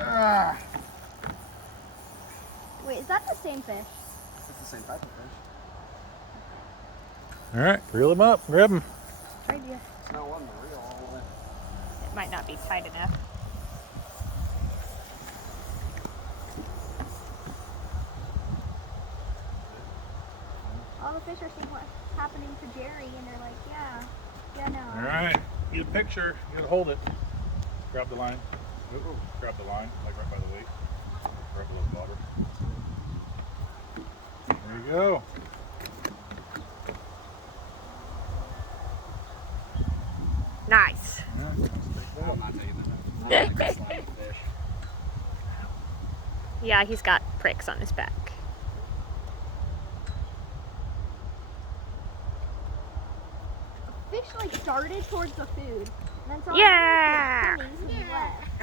Ah. Wait, is that the same fish? It's the same type of fish. All right, reel him up, grab him. Right here. It's not one to reel all the way. It might not be tight enough. All the fish are seeing what's happening to Jerry, and they're like, yeah, no. All right, get a picture. You gotta hold it. Grab the line. Ooh, grab the line, like right by the weight. Grab a little water. There you go. Nice. All right, let's take that. I'm not taking that. I like slimy fish. Yeah, he's got pricks on his back. Fish like darted towards the food, and then saw Yeah! the fish coming, so he left.